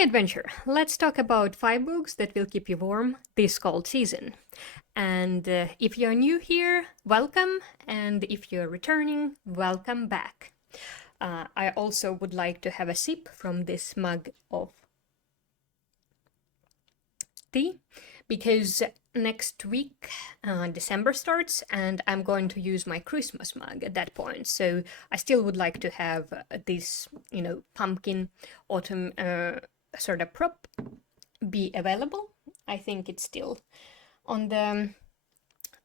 Okay, adventure. Let's talk about 5 books that will keep you warm this cold season. And if you're new here, welcome. And if you're returning, welcome back. I also would like to have a sip from this mug of tea because next week December starts and I'm going to use my Christmas mug at that point. So I still would like to have this, pumpkin autumn sort of prop be available. I think it's still on the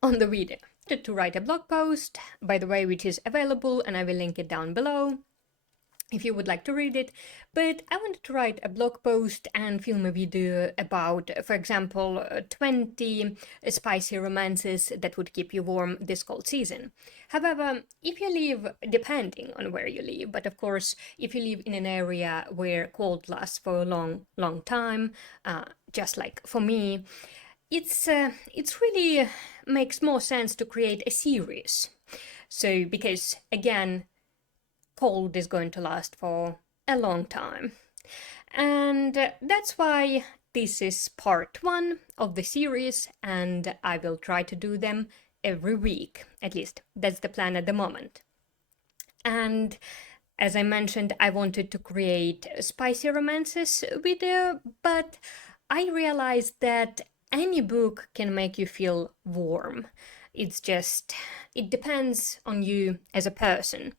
video. To write a blog post, by the way, which is available, and I will link it down below if you would like to read it. But I wanted to write a blog post and film a video about, for example, 20 spicy romances that would keep you warm this cold season. However, if you live, depending on where you live, but of course, if you live in an area where cold lasts for a long time, just like for me, it's really makes more sense to create a series. So because again, cold is going to last for a long time. And that's why this is part 1 of the series, and I will try to do them every week. At least that's the plan at the moment. And as I mentioned, I wanted to create a spicy romances video, but I realized that any book can make you feel warm. It depends on you as a person.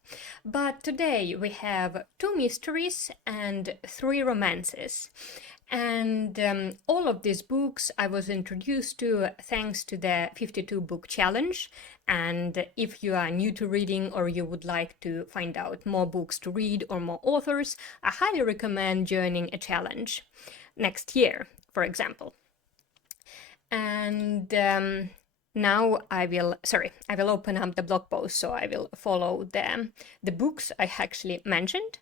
But today we have 2 mysteries and 3 romances. And all of these books I was introduced to thanks to the 52 book challenge. And if you are new to reading or you would like to find out more books to read or more authors, I highly recommend joining a challenge next year, for example. And now I will open up the blog post, so I will follow the books I actually mentioned.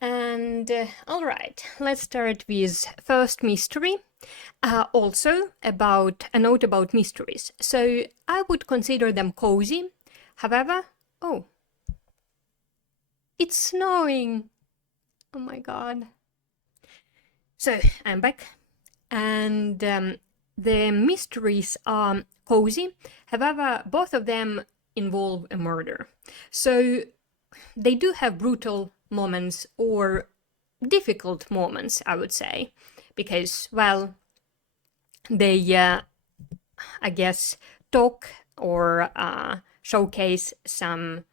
And all right, let's start with first mystery. Also about a note about mysteries. So I would consider them cozy. However, oh, it's snowing. Oh my god. So I'm back, and the mysteries are cozy. However, both of them involve a murder. So they do have brutal moments or difficult moments, I would say, because, well, they, I guess, talk or showcase some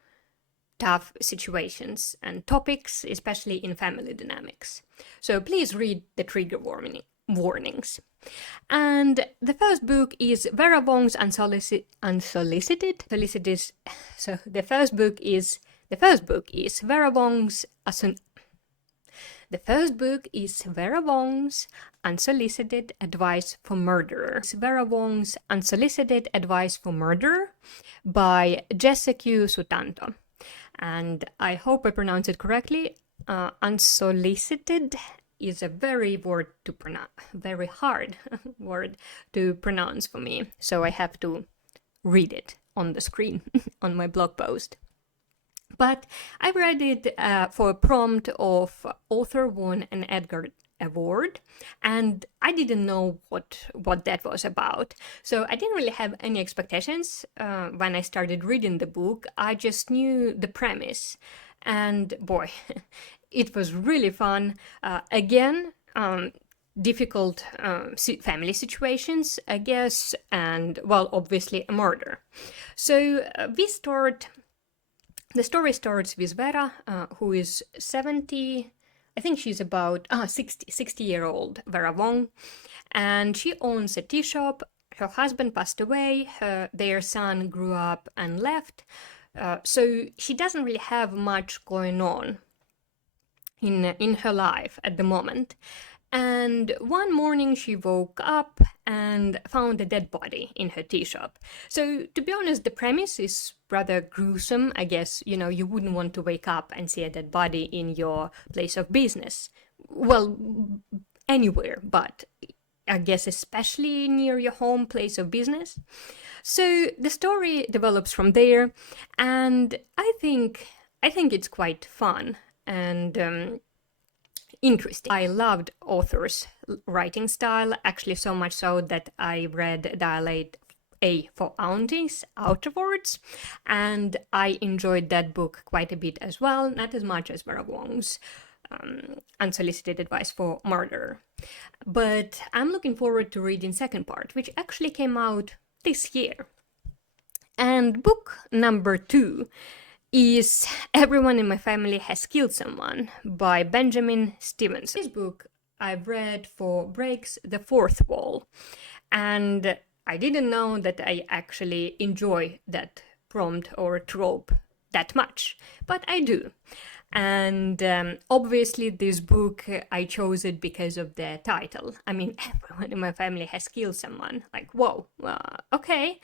tough situations and topics, especially in family dynamics. So please read the trigger warnings. And the first book is Vera Wong's Unsolicited. So the first book is Vera Wong's Unsolicited Advice for Murder. Vera Wong's Unsolicited Advice for Murder by Jessica Sutanto. And I hope I pronounce it correctly. Unsolicited is a very hard word to pronounce for me, so I have to read it on the screen on my blog post. But I read it for a prompt of author won an Edgar Award, and I didn't know what that was about. So I didn't really have any expectations when I started reading the book. I just knew the premise, and boy, it was really fun. Again, difficult family situations, I guess, and, well, obviously a murder. So the story starts with Vera, who is 70, I think she's about 60-year-old Vera Wong, and she owns a tea shop. Her husband passed away, their son grew up and left, so she doesn't really have much going on in her life at the moment. And one morning she woke up and found a dead body in her tea shop. So, to be honest, the premise is rather gruesome. I guess, you wouldn't want to wake up and see a dead body in your place of business. Well, anywhere, but I guess especially near your home place of business. So the story develops from there, and I think it's quite fun. And interesting. I loved author's writing style, actually so much so that I read Dilate A for Aunties afterwards, and I enjoyed that book quite a bit as well, not as much as Vera Wong's Unsolicited Advice for Murder. But I'm looking forward to reading second part, which actually came out this year. And book number 2 is Everyone in My Family Has Killed Someone by Benjamin Stevenson. This book I've read for Breaks the Fourth Wall, and I didn't know that I actually enjoy that prompt or trope that much, but I do. And obviously this book, I chose it because of the title. I mean, everyone in my family has killed someone. Like, whoa, okay.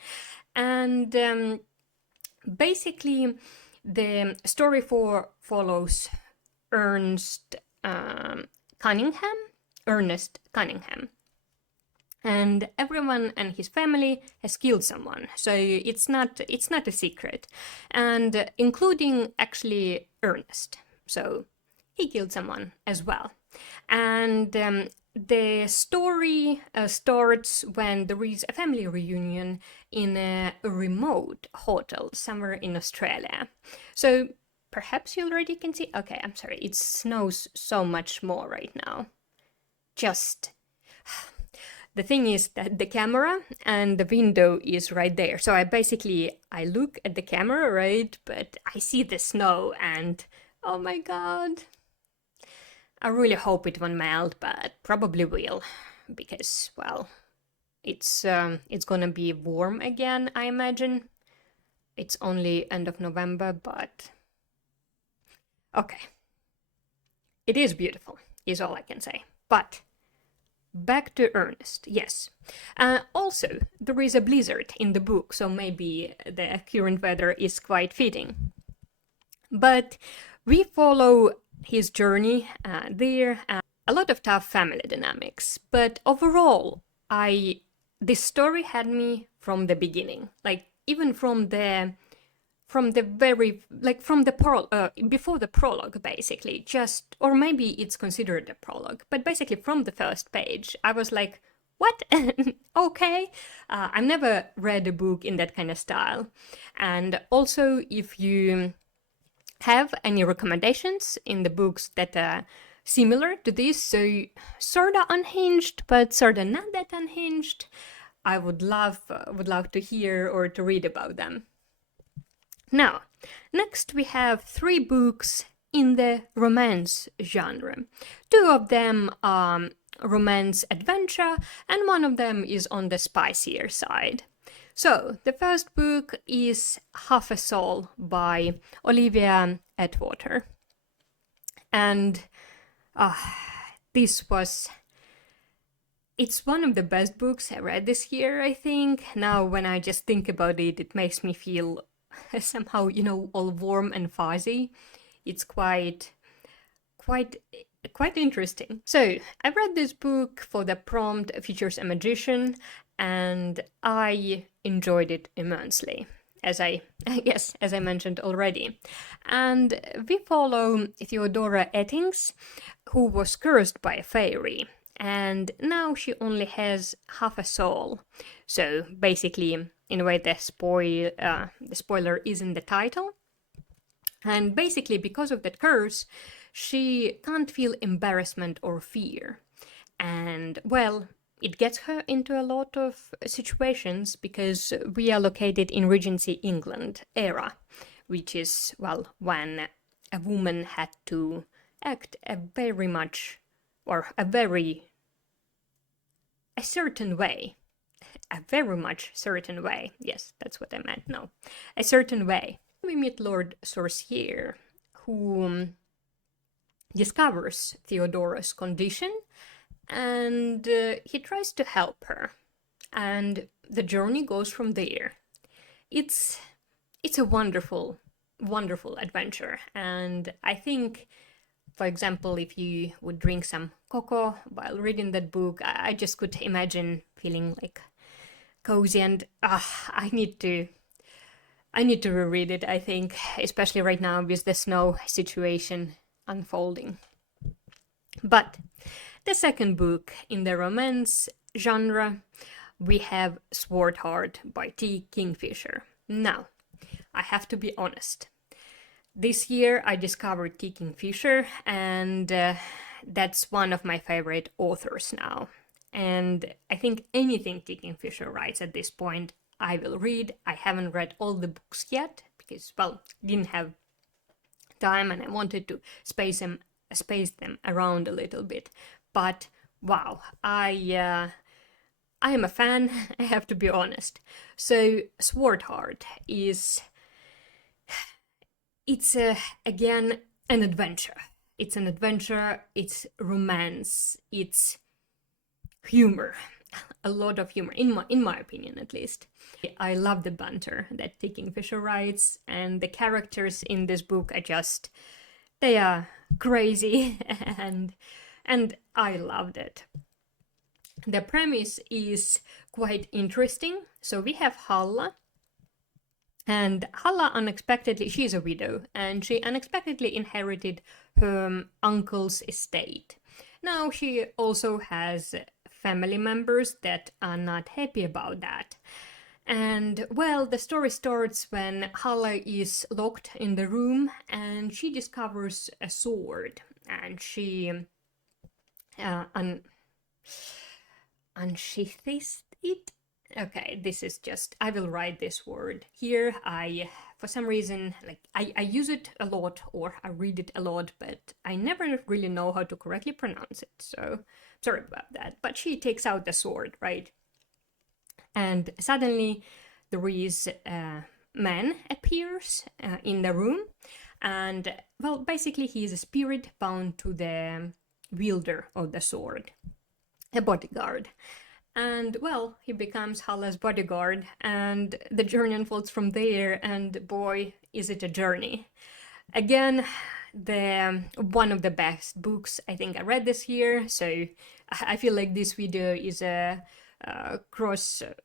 And basically, the story follows Ernest Cunningham, and everyone and his family has killed someone, so it's not a secret, and including actually Ernest. So he killed someone as well, and the story starts when there is a family reunion in a remote hotel somewhere in Australia. So perhaps you already can see. Okay, I'm sorry, it snows so much more right now. Just the thing is that the camera and the window is right there. So I look at the camera, right? But I see the snow and oh my god. I really hope it won't melt, but probably will. Because, well, it's gonna be warm again, I imagine. It's only end of November, but okay. It is beautiful, is all I can say. But back to Ernest, yes. Also, there is a blizzard in the book, so maybe the current weather is quite fitting. But we follow his journey there, a lot of tough family dynamics. But overall, this story had me from the beginning, like even from the very, like from the before the prologue, basically, just, or maybe it's considered a prologue, but basically from the first page, I was like, what? Okay. I've never read a book in that kind of style. And also, if you have any recommendations in the books that are similar to this, so sorta unhinged, but sorta not that unhinged, I would love to hear or to read about them. Now, next we have 3 books in the romance genre. 2 of them are romance adventure, and 1 of them is on the spicier side. So, the first book is Half a Soul by Olivia Atwater. And it's one of the best books I read this year, I think. Now, when I just think about it, it makes me feel somehow, all warm and fuzzy. It's quite interesting. So I read this book for the prompt features a magician, and I enjoyed it immensely, as I mentioned already. And we follow Theodora Ettings, who was cursed by a fairy, and now she only has half a soul. So basically, in a way, the spoiler is in the title. And basically, because of that curse, she can't feel embarrassment or fear. And, well, it gets her into a lot of situations because we are located in Regency England era, which is, well, when a woman had to act a certain way. A very much certain way. Yes, that's what I meant. No, a certain way. We meet Lord Sorcier, who discovers Theodora's condition, and he tries to help her. And the journey goes from there. It's a wonderful, wonderful adventure, and I think, for example, if you would drink some cocoa while reading that book, I just could imagine feeling like cozy, and I need to reread it, I think, especially right now with the snow situation unfolding. But the second book in the romance genre, we have Swordheart by T. Kingfisher. Now, I have to be honest. This year I discovered T. Kingfisher, and that's one of my favorite authors now. And I think anything T. Kingfisher writes at this point, I will read. I haven't read all the books yet because, well, didn't have time and I wanted to space them around a little bit. But wow, I am a fan. I have to be honest. So Swordheart is it's again an adventure. It's an adventure. It's romance. It's humor. A lot of humor, in my opinion, at least. I love the banter that T. Kingfisher writes, and the characters in this book are just they are crazy, and I loved it. The premise is quite interesting. So we have Halla, and Halla unexpectedly, she's a widow, and she unexpectedly inherited her uncle's estate. Now she also has family members that are not happy about that. And well, the story starts when Halla is locked in the room and she discovers a sword, and she unsheathes it. Okay, this is just, I will write this word here. For some reason, like, I use it a lot or I read it a lot, but I never really know how to correctly pronounce it. So sorry about that. But she takes out the sword, right? And suddenly there is a man appears in the room. And well, basically he is a spirit bound to the wielder of the sword, a bodyguard. And well, he becomes Halla's bodyguard, and the journey unfolds from there. And boy, is it a journey! Again, the one of the best books I think I read this year. So I feel like this video is a crossover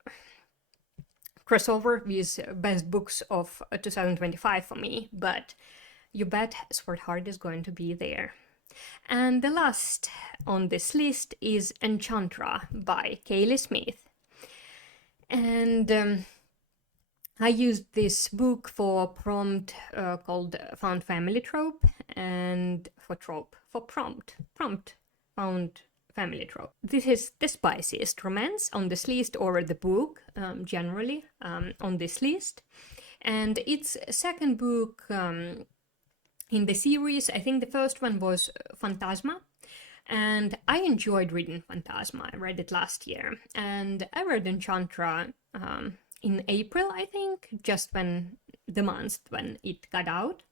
with best books of 2025 for me. But you bet Swordheart is going to be there. And the last on this list is Enchantra by Kaylee Smith. And I used this book for prompt called Found Family Trope, and for prompt Found Family Trope. This is the spiciest romance on this list, or the book generally on this list. And it's second book in the series. I think the first one was Phantasma, and I enjoyed reading Phantasma. I read it last year, and I read Enchantra in April, I think, just when the month when it got out.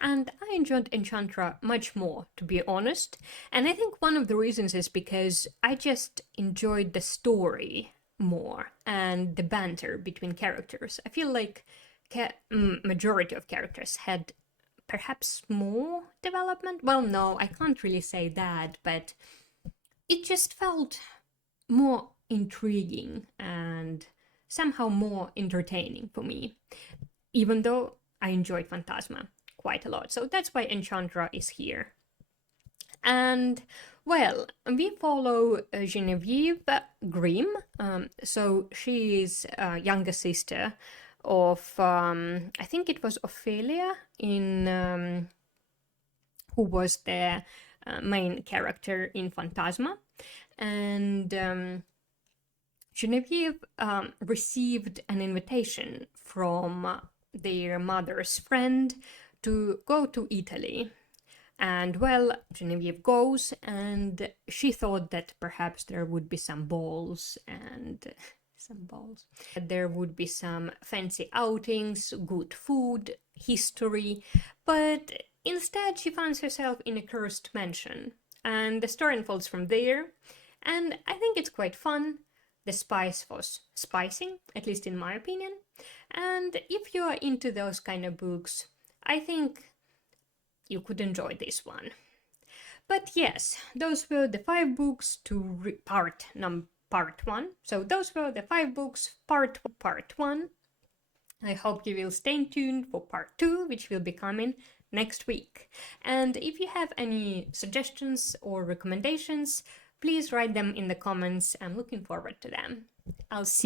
And I enjoyed Enchantra much more, to be honest. And I think one of the reasons is because I just enjoyed the story more and the banter between characters. I feel like majority of characters had perhaps more development. Well, no, I can't really say that, but it just felt more intriguing and somehow more entertaining for me, even though I enjoyed Phantasma quite a lot. So that's why Enchantra is here. And well, we follow Genevieve Grimm. So she is a younger sister of I think it was Ophelia in who was the main character in Phantasma. And Genevieve received an invitation from their mother's friend to go to Italy. And well, Genevieve goes, and she thought that perhaps there would be some balls and there would be some fancy outings, good food, history, but instead she finds herself in a cursed mansion. And the story unfolds from there, and I think it's quite fun. The spice was spicing, at least in my opinion. And if you are into those kind of books, I think you could enjoy this one. But yes, those were the 5 books to part 1. So those were the 5 books, part 1. I hope you will stay tuned for part 2, which will be coming next week. And if you have any suggestions or recommendations, please write them in the comments. I'm looking forward to them. I'll see